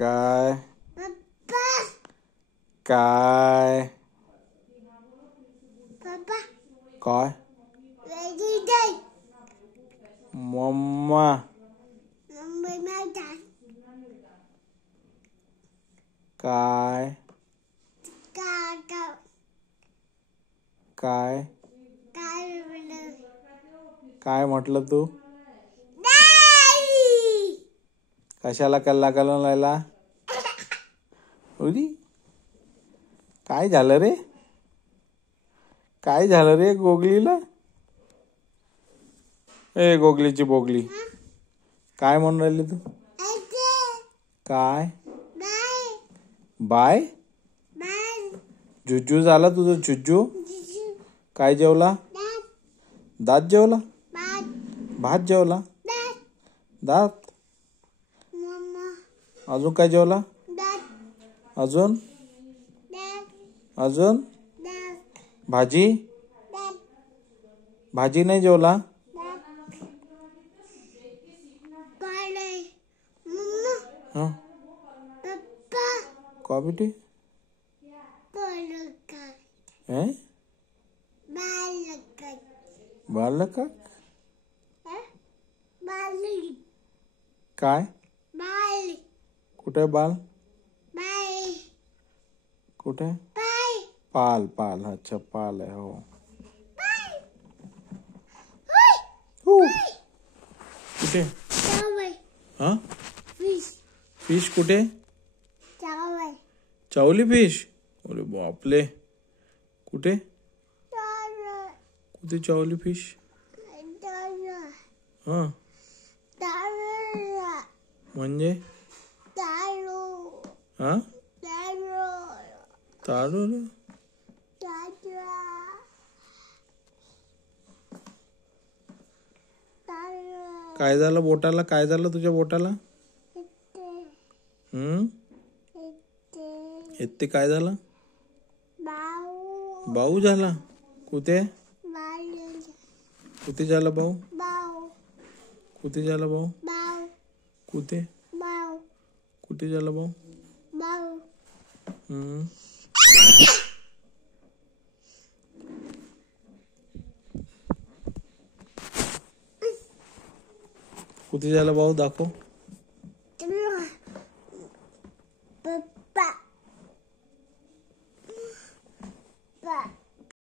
काय काय काय मम्मा काय काय काय म्हटलं तू? कशाला कल्ला करून राहिला? उरी काय झालं रे? काय झालं रे गोगलीला? ए गोगलीची बोगली काय म्हणून राहिली तू? काय बाय जुजू झाला तुझं जुजू? काय जेवला? दात जेवला? भात जेवला? दात अजून काय जेवला? अजून अजून भाजी भाजी नाही जेवला? का बेटी बालक काय कुठे बाल कुठे पाल पाल अच्छा पाल आहे हो कुठे हा फिश कुठे चावली फिश अरे बापले कुठे कुठे चावली फिश हा म्हणजे हा तारू काय झालं बोटाला काय झालं तुझ्या बोटाला येते काय झालं भाऊ झाला कुठे कुठे झाला भाऊ कुठे झाला भाऊ कुठे कुठे झाला भाऊ कुठे झाला भाऊ दाखव